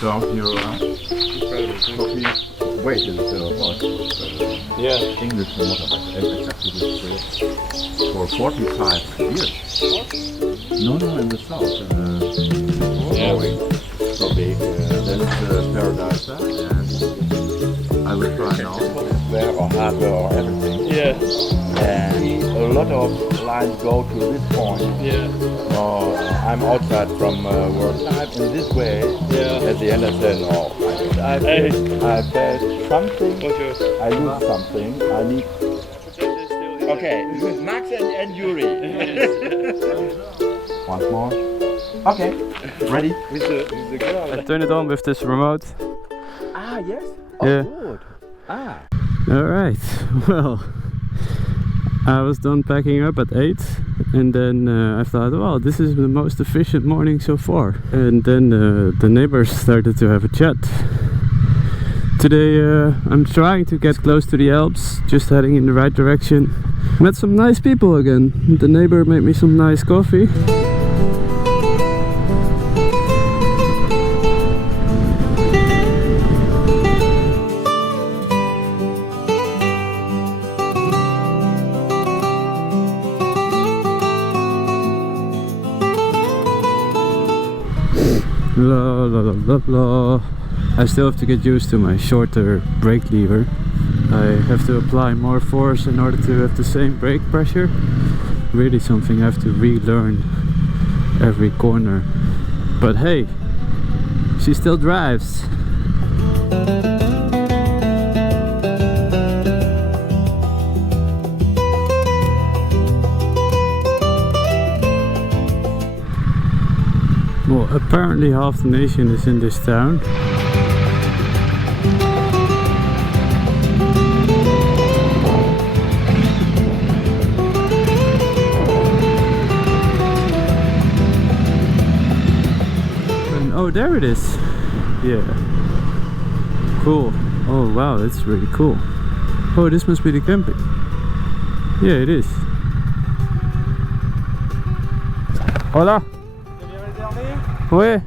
So your coffee weight is what? Yeah. English motorbike, exactly this for 45 years. No, in the south. Norway. So big. That's paradise there, and I will try now. Software or hardware or everything. Yeah. And a lot of lines go to this point. Yeah. I'm outside from work time in this way. Yeah. At the end I said, no, I felt something, I lose something, I need... Okay, Max and Yuri. Once more. Okay, ready? With the girl. I turn it on with this remote. Ah, yes? Oh, Yeah. good. Ah. Alright, well, I was done packing up at 8 and then I thought, well, this is the most efficient morning so far. And then the neighbors started to have a chat. Today I'm trying to get close to the Alps, just heading in the right direction. Met some nice people again. The neighbor made me some nice coffee. La la la la la. I still have to get used to my shorter brake lever. I have to apply more force in order to have the same brake pressure. Really something I have to relearn every corner. But hey, she still drives. Well, apparently half the nation is in this town. And oh, there it is. Yeah. Cool. Oh wow, that's really cool. Oh, this must be the camping. Yeah, it is. Hola. Ouais.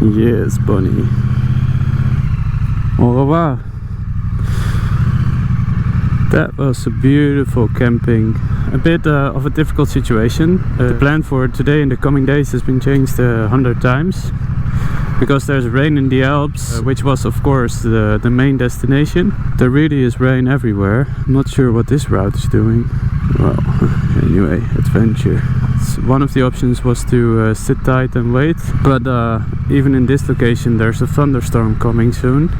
Yes, Bunny. Au revoir. That was a beautiful camping. A bit of a difficult situation. The plan for today and the coming days has been changed 100 times. Because there's rain in the Alps, which was of course the main destination. There really is rain everywhere. I'm not sure what this route is doing. Well, anyway, adventure. One of the options was to sit tight and wait, but even in this location there's a thunderstorm coming soon.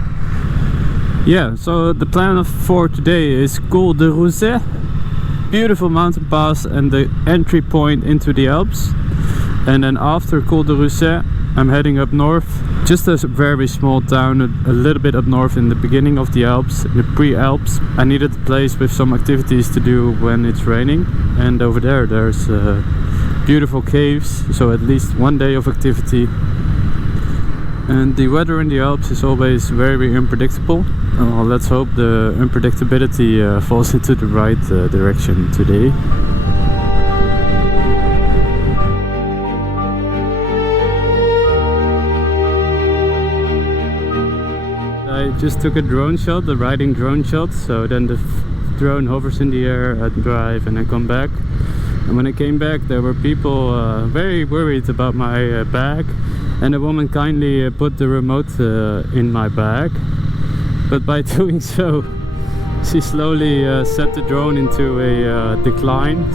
Yeah, so the plan for today is Col de Rousset, beautiful mountain pass and the entry point into the Alps. And then after Col de Rousset I'm heading up north, just a very small town, a little bit up north in the beginning of the Alps, in the pre-Alps. I needed a place with some activities to do when it's raining, and over there's beautiful caves, so at least one day of activity. And the weather in the Alps is always very unpredictable. Well, let's hope the unpredictability falls into the right direction today. I just took a drone shot, a riding drone shot, so then the drone hovers in the air, I drive and I come back. And when I came back there were people very worried about my bag. and the woman kindly put the remote in my bag, but by doing so she slowly set the drone into a decline,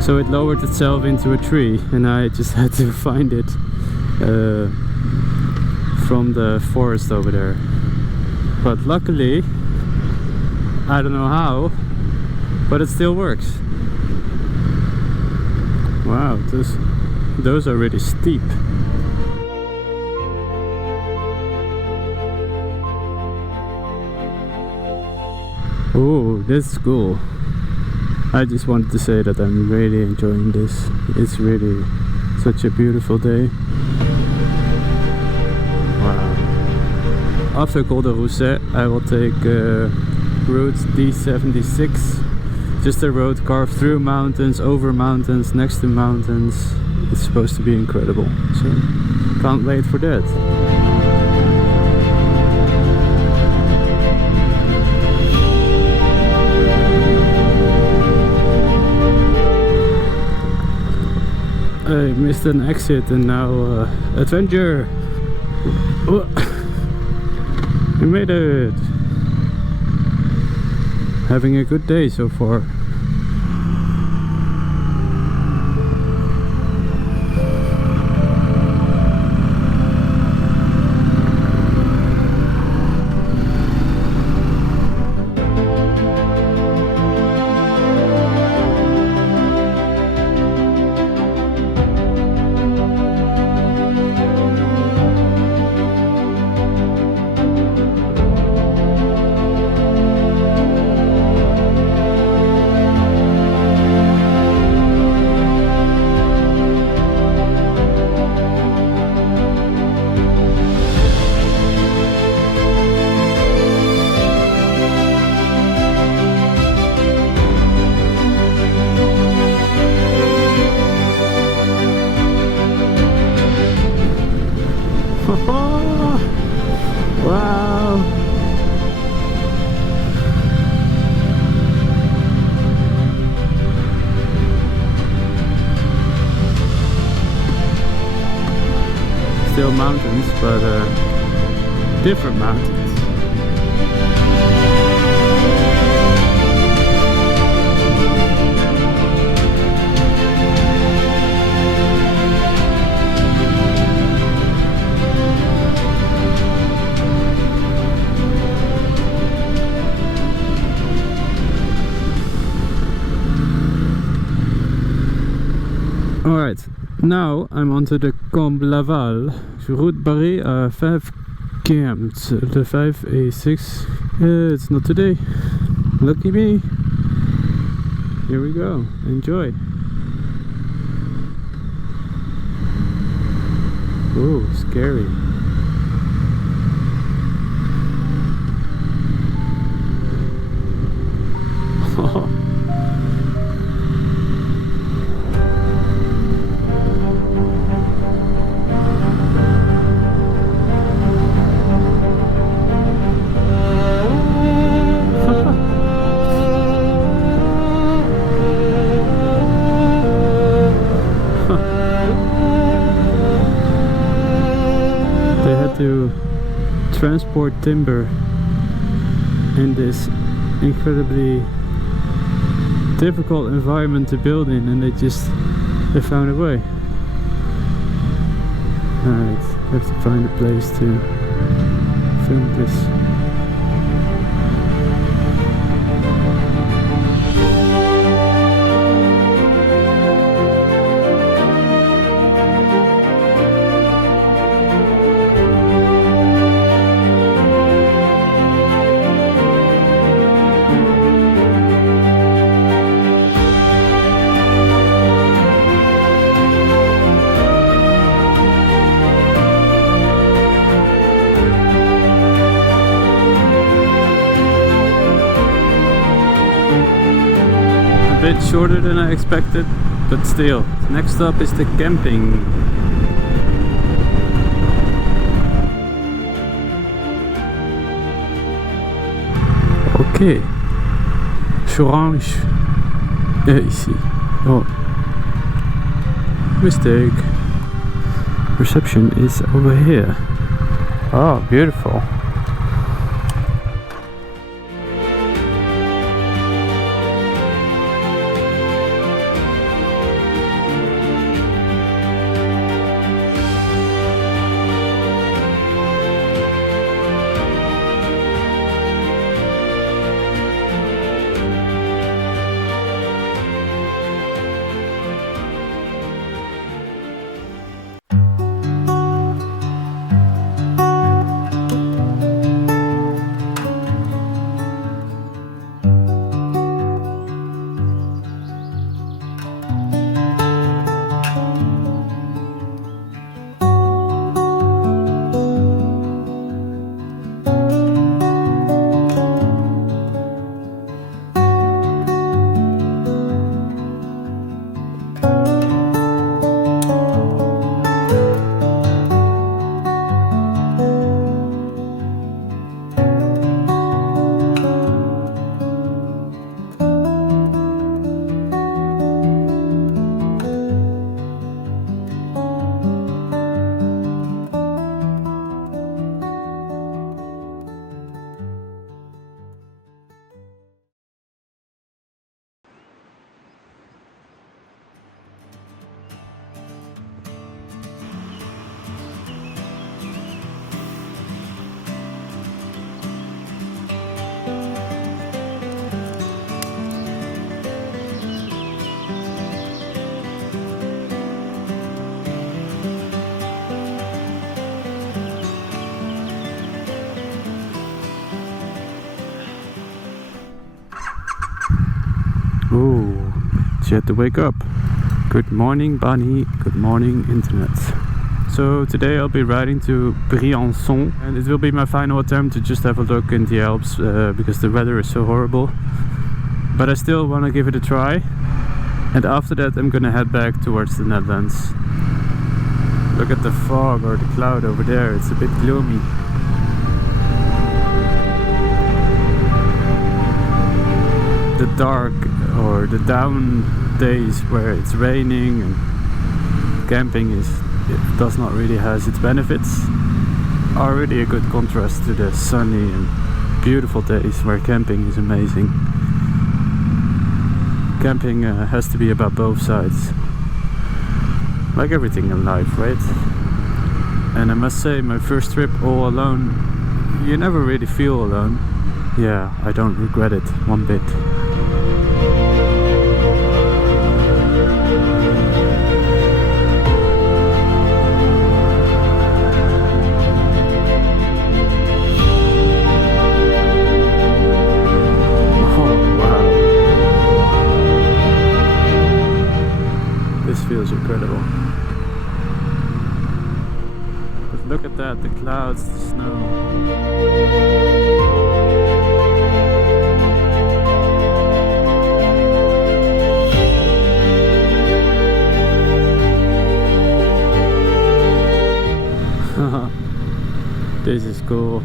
so it lowered itself into a tree, and I just had to find it from the forest over there. But luckily, I don't know how, but it still works. Wow, those are really steep. Oh, this is cool. I just wanted to say that I'm really enjoying this. It's really such a beautiful day. Wow. After Col de Rousset, I will take route D76. Just a road carved through mountains, over mountains, next to mountains. It's supposed to be incredible, so can't wait for that. I missed an exit and now adventure! Oh. We made it! Having a good day so far. Wow! Still mountains, but different mountains. Alright, now I'm onto the Combe Laval, route barrée à 5 km, the 5A6. It's not today, lucky me. Here we go, enjoy. Oh, scary. To transport timber in this incredibly difficult environment to build in, and they found a way. Alright, I have to find a place to film this. A bit shorter than I expected, but still. Next stop is the camping. Ok. Choranche. Ici. Oh. Mistake. reception is over here. Oh, beautiful. Oh, she had to wake up. Good morning, Bunny. Good morning, internet. So today I'll be riding to Briançon, and it will be my final attempt to just have a look in the Alps because the weather is so horrible. But I still want to give it a try. And after that I'm gonna head back towards the Netherlands. Look at the fog or the cloud over there, it's a bit gloomy. The dark or the down days where it's raining and camping does not really has its benefits are really a good contrast to the sunny and beautiful days where camping is amazing. Camping has to be about both sides, like everything in life, right? And I must say, my first trip all alone, you never really feel alone. Yeah, I don't regret it one bit. Feels incredible. But look at that, the clouds, the snow. This is cool.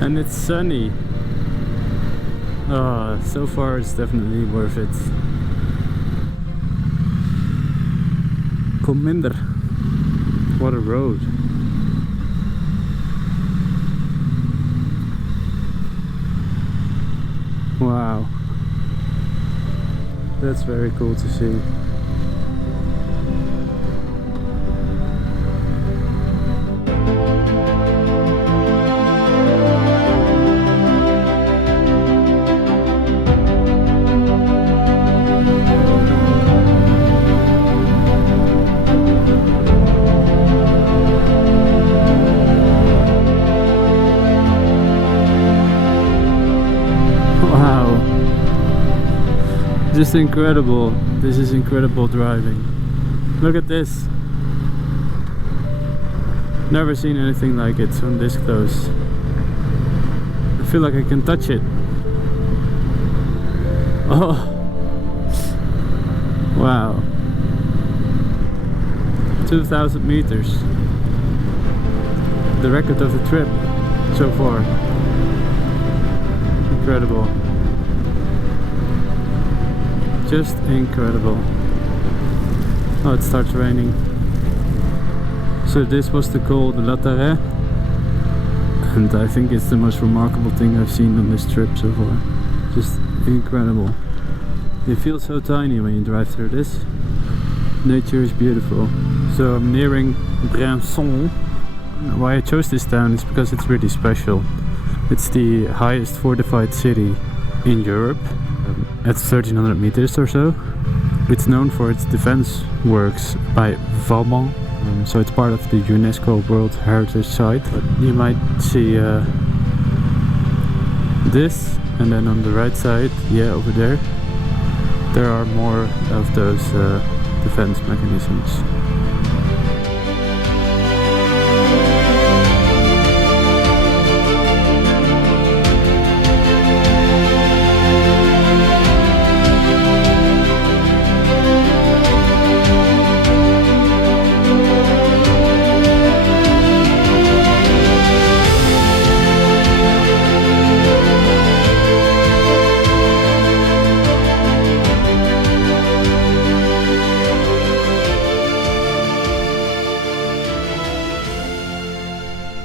And it's sunny. Oh, so far it's definitely worth it. Kom minder. What a road. Wow. That's very cool to see. Just incredible. This is incredible driving. Look at this. Never seen anything like it from this close. I feel like I can touch it. Oh. Wow. 2,000 meters. The record of the trip so far. Incredible. just incredible. Oh, it starts raining. So this was the col de la Tarre, and I think it's the most remarkable thing I've seen on this trip so far. Just incredible. You feel so tiny when you drive through this. Nature is beautiful. So I'm nearing Briançon. Why I chose this town is because it's really special. It's the highest fortified city in Europe, at 1300 meters or so. It's known for its defense works by Vauban, so it's part of the UNESCO World Heritage Site. But you might see this, and then on the right side, yeah, over there, there are more of those defense mechanisms.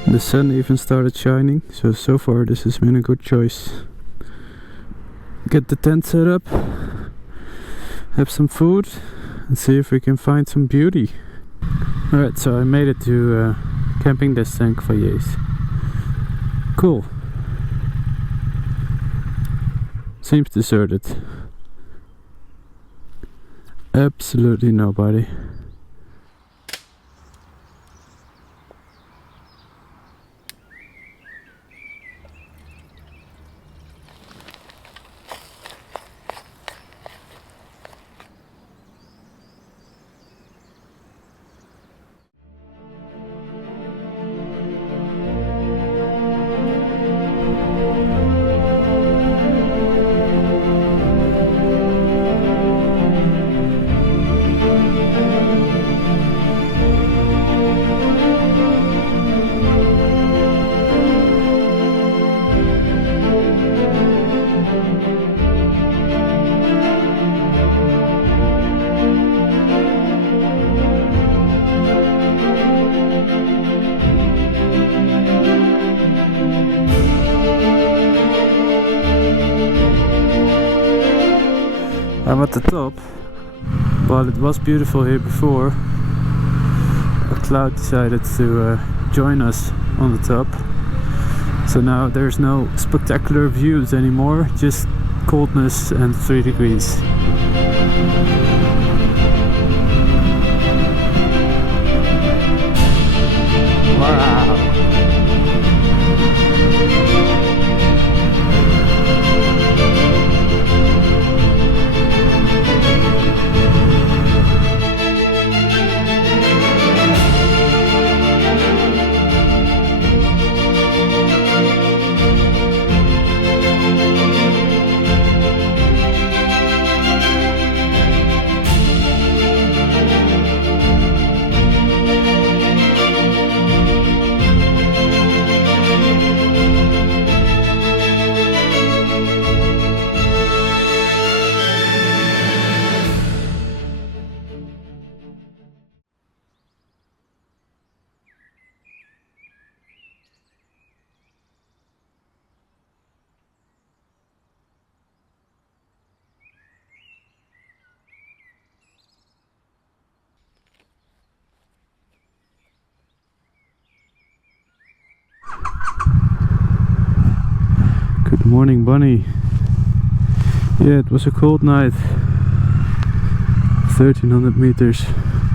The sun even started shining, so far this has been a good choice. Get the tent set up, have some food, and see if we can find some beauty. Alright, so I made it to Camping des Cinq Foyers. Cool. Seems deserted. Absolutely nobody. I'm at the top. While it was beautiful here before, a cloud decided to join us on the top. So now there's no spectacular views anymore, just coldness and 3 degrees. Wow! Good morning, Bunny. Yeah, it was a cold night. 1300 meters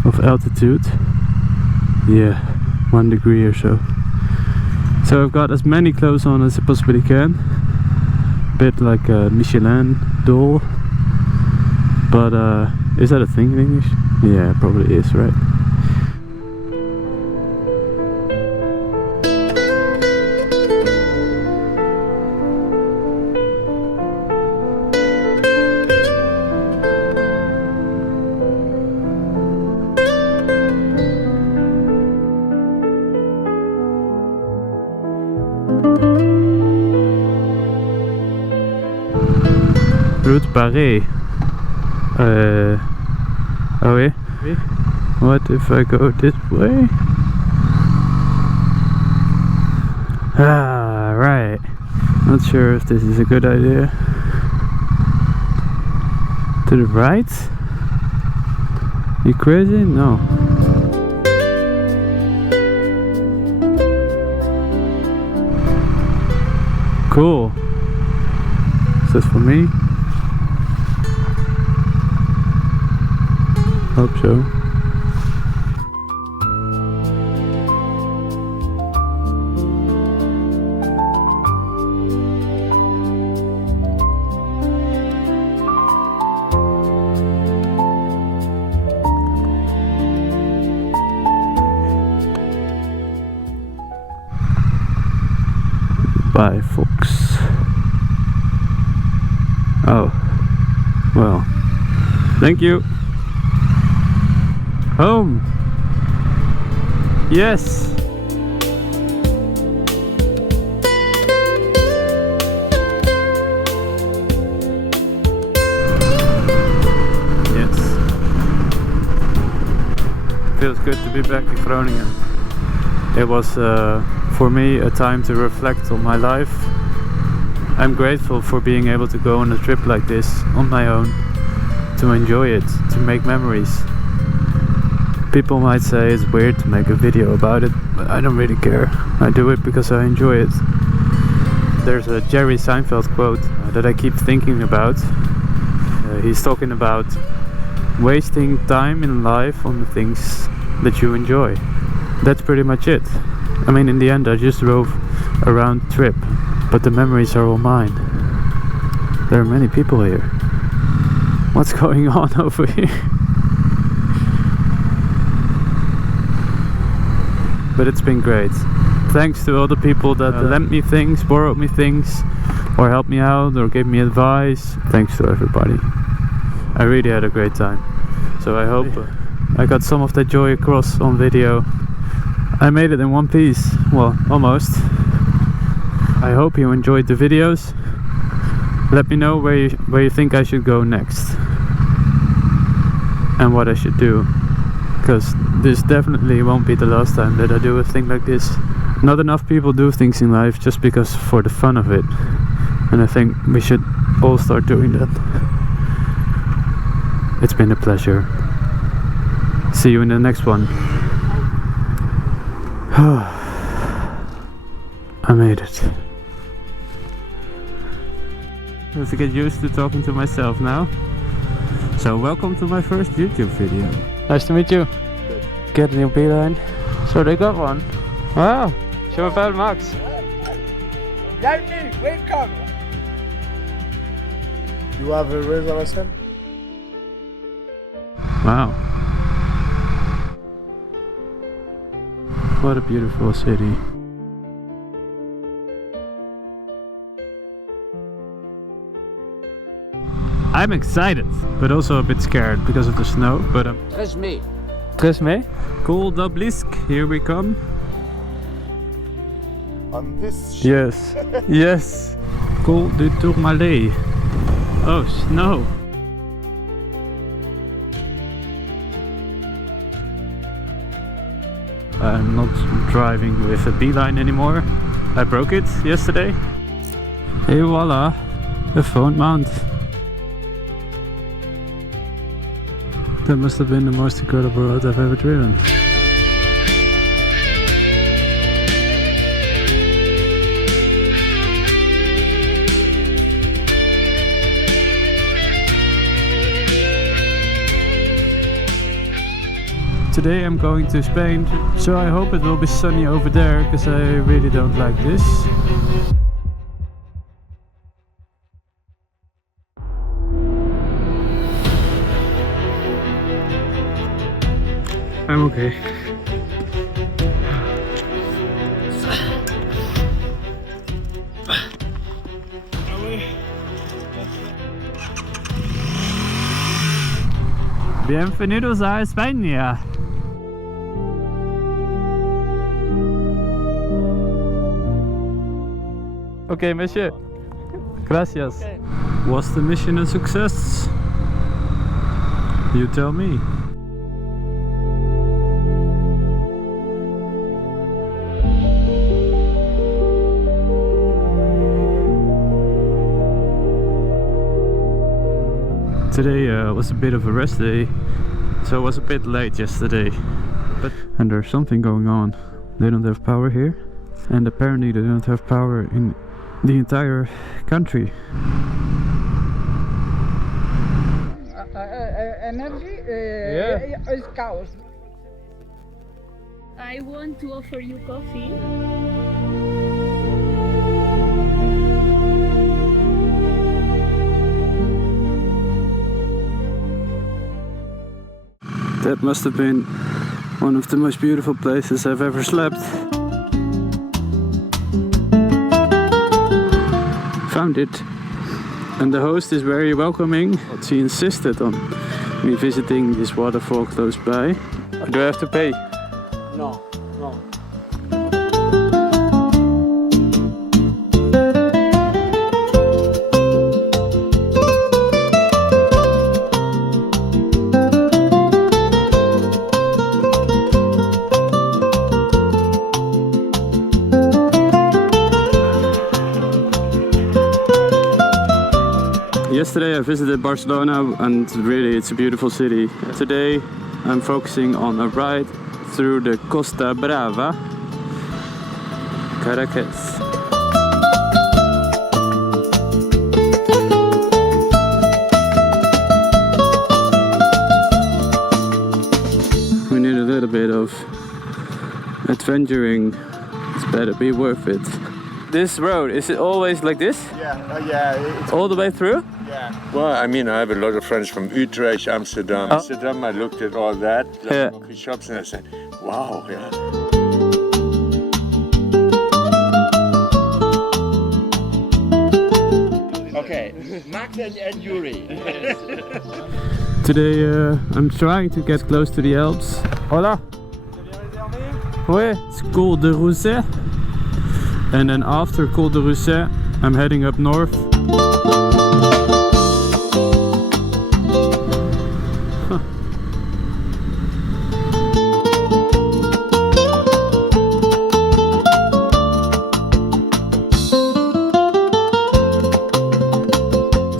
of altitude. Yeah, 1 degree or so. So I've got as many clothes on as I possibly can. A bit like a Michelin doll. But is that a thing in English? Yeah, it probably is, right? Route Barré. Oh yeah? What if I go this way? Ah, right. Not sure if this is a good idea. To the right? You crazy? No. Cool. Is this for me? Hope so. Bye, folks. Oh, well, thank you. Home. Yes. Yes. Feels good to be back in Groningen. It was for me a time to reflect on my life. I'm grateful for being able to go on a trip like this on my own, to enjoy it, to make memories. People might say it's weird to make a video about it, but I don't really care. I do it because I enjoy it. There's a Jerry Seinfeld quote that I keep thinking about. He's talking about wasting time in life on the things that you enjoy. That's pretty much it. I mean, in the end I just drove a round trip, but the memories are all mine. There are many people here. What's going on over here? But it's been great. Thanks to all the people that lent me things, borrowed me things, or helped me out, or gave me advice. Thanks to everybody. I really had a great time. So I hope I got some of that joy across on video. I made it in one piece. Well, almost. I hope you enjoyed the videos. Let me know where you think I should go next. And what I should do. Because this definitely won't be the last time that I do a thing like this. Not enough people do things in life just because for the fun of it. And I think we should all start doing that. It's been a pleasure. See you in the next one. I made it. I have to get used to talking to myself now. So welcome to my first YouTube video. Nice to meet you. Get a new Beeline. So they got one. Wow. Tjommevel Max. Jij nu, welcome. You have a reservation? Wow. What a beautiful city. I'm excited, but also a bit scared because of the snow, but Trust me. Trust me. Cool Dublisk, here we come. On this ship. Yes. Yes. Cool de Tourmalet. Oh, snow. I'm not driving with a Beeline anymore. I broke it yesterday. Hey voila, a phone mount. That must have been the most incredible road I've ever driven. Today I'm going to Spain, so I hope it will be sunny over there, because I really don't like this. I'm okay. Bienvenidos a España. Okay, monsieur. Gracias. Okay. Was the mission a success? You tell me. Today was a bit of a rest day, so I was a bit late yesterday. And there's something going on. They don't have power here, and apparently they don't have power in the entire country. Energy is chaos. I want to offer you coffee. That must have been one of the most beautiful places I've ever slept. Found it. And the host is very welcoming. She insisted on me visiting this waterfall close by. Do I have to pay? No, no. Yesterday I visited Barcelona, and really it's a beautiful city. Today I'm focusing on a ride through the Costa Brava, Caracas. We need a little bit of adventuring. It's better be worth it. This road, is it always like this? Yeah, it's All the way through? yeah. Well, I mean, I have a lot of friends from Utrecht, Amsterdam. Oh. Amsterdam, I looked at all that, Yeah. coffee shops, and I said, wow, yeah. Okay, Max and Yuri. Today I'm trying to get close to the Alps. Hola! Ouais, it's Col de Rousset. And then after Col de Rousset, I'm heading up north.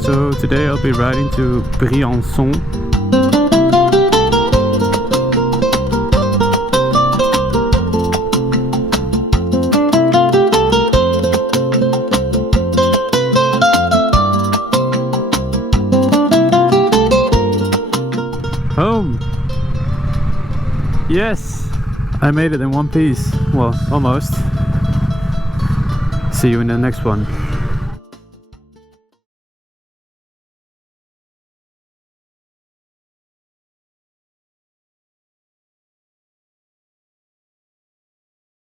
So today I'll be riding to Briançon. Home! Yes! I made it in one piece. Well, almost. See you in the next one.